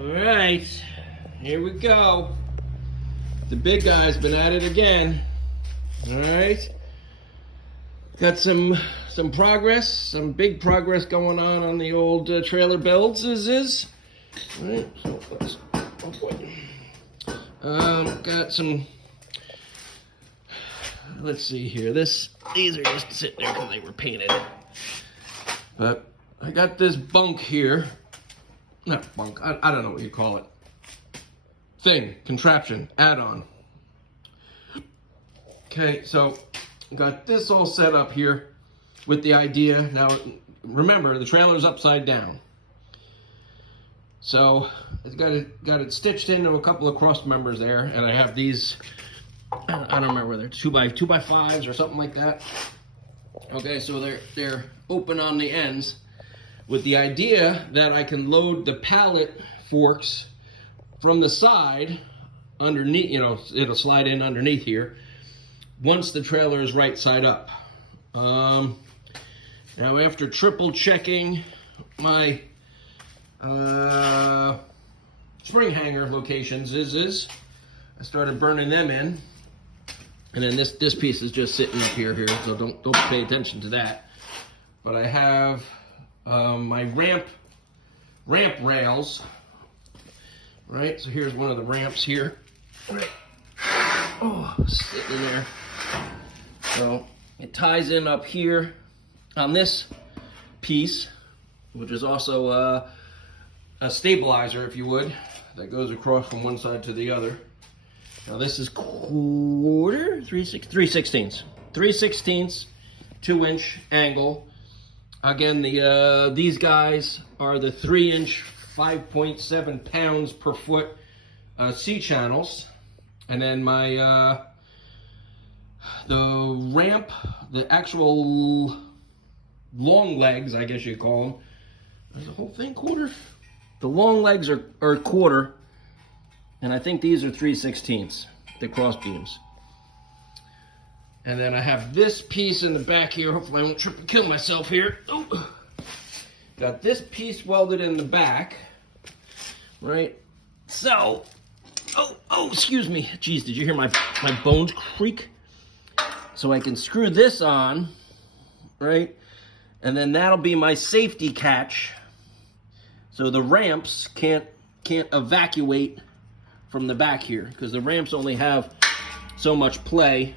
All right, here we go. The big guy's been at it again. All right, got some progress, some big progress going on the old trailer builds. All right, so let's, oh boy. Got some. Let's see here. These are just sitting there because they were painted. But I got this bunk here. Not bunk. I don't know what you call it. Thing, contraption, add-on. Okay, so got this all set up here with the idea. Now, remember, the trailer's upside down. So it's got it stitched into a couple of cross members there, and I have these. I don't remember whether they're 2x5s or something like that. Okay, so they're open on the ends with the idea that I can load the pallet forks from the side underneath. You know, it'll slide in underneath here once the trailer is right side up. Now, after triple checking my spring hanger locations, I started burning them in. And then this piece is just sitting up here, so don't pay attention to that. But I have my ramp rails, right? So here's one of the ramps here. Right. Oh, sitting in there. So it ties in up here on this piece, which is also a stabilizer, if you would, that goes across from one side to the other. Now this is quarter, 3/16, 2-inch angle. Again, these guys are the 3-inch, 5.7 pounds per foot C channels, and then my the ramp, the actual long legs, I guess you call them. Is the whole thing quarter? The long legs are quarter. And I think these are 3/16, the cross beams. And then I have this piece in the back here. Hopefully I won't trip and kill myself here. Oh. Got this piece welded in the back, right? So, excuse me. Geez, did you hear my bones creak? So I can screw this on, right? And then that'll be my safety catch. So the ramps can't evacuate from the back here, because the ramps only have so much play,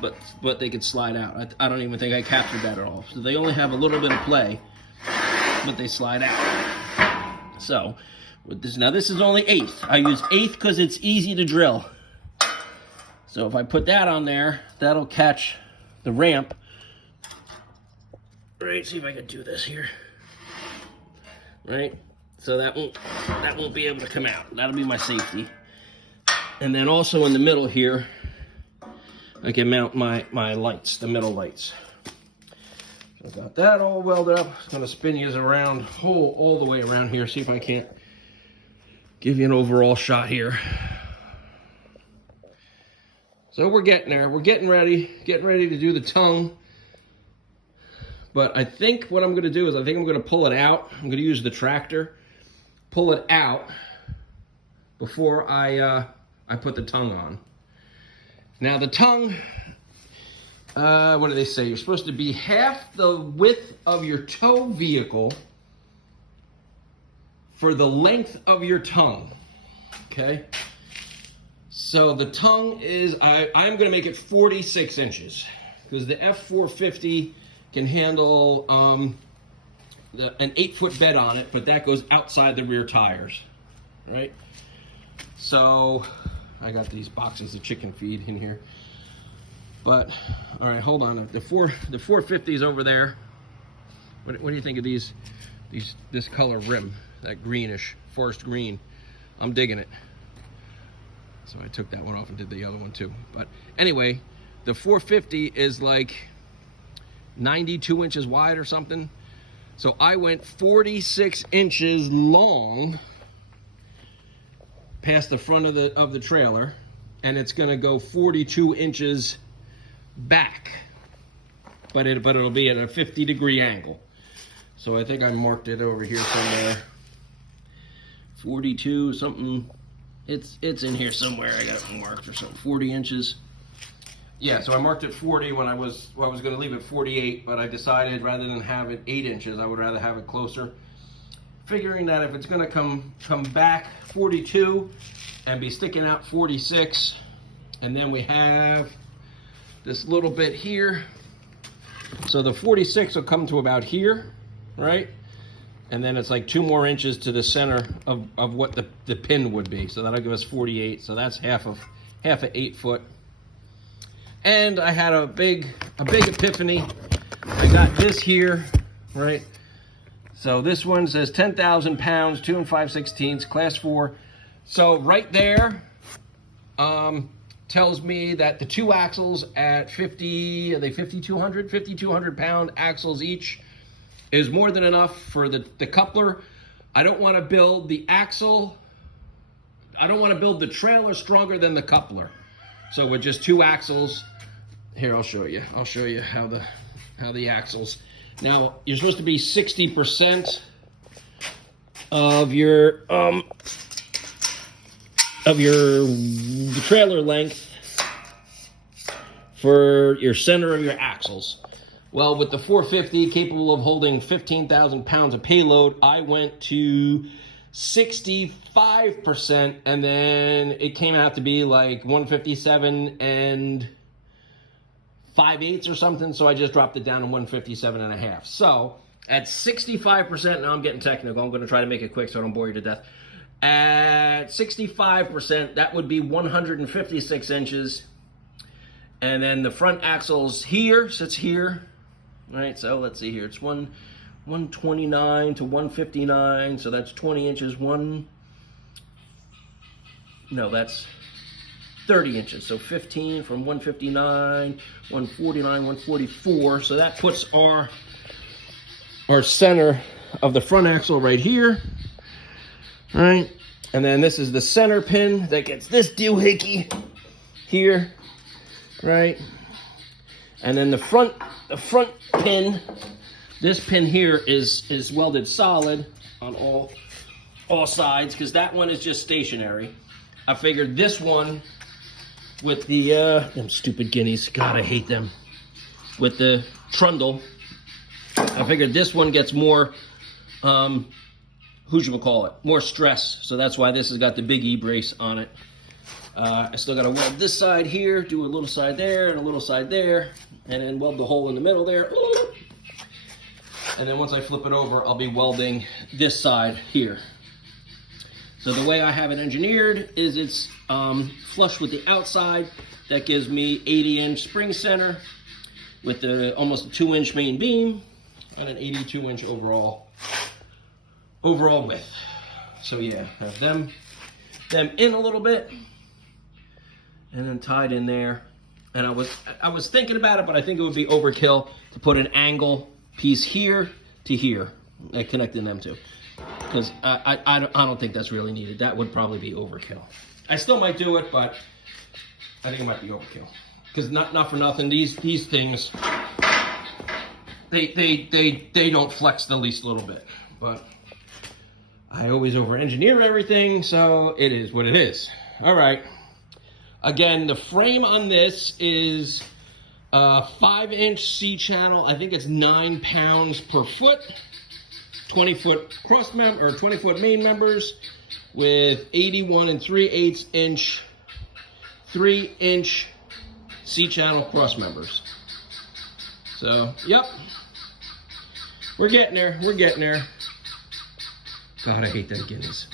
but they can slide out. I don't even think I captured that at all. So they only have a little bit of play, but they slide out. So with this, now this is only 1/8. I use 1/8 because it's easy to drill. So if I put that on there, that'll catch the ramp. Right, see if I can do this here. Right. So that won't be able to come out. That'll be my safety. And then also in the middle here, I can mount my lights, the middle lights. So I've got that all welded up. I'm gonna spin you around all the way around here. See if I can't give you an overall shot here. So we're getting there. We're getting ready to do the tongue. But I think what I'm gonna do is I'm gonna pull it out. I'm gonna use the tractor. Pull it out before I put the tongue on. Now the tongue, what do they say? You're supposed to be half the width of your tow vehicle for the length of your tongue. Okay. So the tongue is, I'm going to make it 46 inches because the F450 can handle an 8-foot bed on it, but that goes outside the rear tires, right? So I got these boxes of chicken feed in here, but all right, hold on. The 450 is over there. What do you think of this color rim, that greenish forest green? I'm digging it. So I took that one off and did the other one too. But anyway, the 450 is like 92 inches wide or something. So I went 46 inches long past the front of the trailer, and it's going to go 42 inches back, but it'll be at a 50-degree angle. So I think I marked it over here somewhere. 42 something. It's in here somewhere. I got it marked or something. 40 inches. Yeah, so I marked it 40 when I was going to leave it 48, but I decided rather than have it 8 inches, I would rather have it closer. Figuring that if it's going to come back 42 and be sticking out 46, and then we have this little bit here. So the 46 will come to about here, right? And then it's like 2 more inches to the center of what the pin would be. So that'll give us 48. So that's half of 8 foot. And I had a big epiphany. I got this here, right? So this one says 10,000 pounds, 2 5/16, class 4. So right there tells me that the 2 axles at 50, are they 5,200? 5,200 pound axles each is more than enough for the coupler. I don't want to build the axle. I don't want to build the trailer stronger than the coupler. So with just 2 axles, here I'll show you. I'll show you how the axles. Now you're supposed to be 60% of your trailer length for your center of your axles. Well, with the 450 capable of holding 15,000 pounds of payload, I went to 65%, and then it came out to be like 157 and 5/8 or something, so I just dropped it down to 157 and a half. So at 65%, now I'm getting technical, I'm going to try to make it quick so I don't bore you to death. At 65%, that would be 156 inches. And then the front axle's here, sits here. All right, so let's see here. It's 129 to 159, so that's 20 inches. That's 30 inches. So 15 from 159, 149, 144. So that puts our center of the front axle right here. All right, and then this is the center pin that gets this doohickey here, right? And then the front pin, this pin here is welded solid on all sides, because that one is just stationary. I figured this one with the them stupid guineas, God, I hate them, with the trundle, I figured this one gets more more stress. So that's why this has got the big E-brace on it. I still got to weld this side here, do a little side there and a little side there, and then weld the hole in the middle there. And then once I flip it over, I'll be welding this side here. So the way I have it engineered is it's flush with the outside. That gives me 80-inch spring center with almost a 2-inch main beam and an 82-inch overall width. So yeah, have them in a little bit and then tied in there. And I was thinking about it, but I think it would be overkill to put an angle piece here to here, connecting them two, because I don't think that's really needed. That would probably be overkill. I still might do it, but I think it might be overkill. Because not for nothing, these things, they don't flex the least little bit. But I always over-engineer everything, so it is what it is. All right. Again, the frame on this is a 5-inch C-channel. I think it's 9 pounds per foot. 20-foot 20-foot main members with 81 3/8 inch 3-inch C-channel cross members. So, yep, we're getting there. God, I hate them guineas.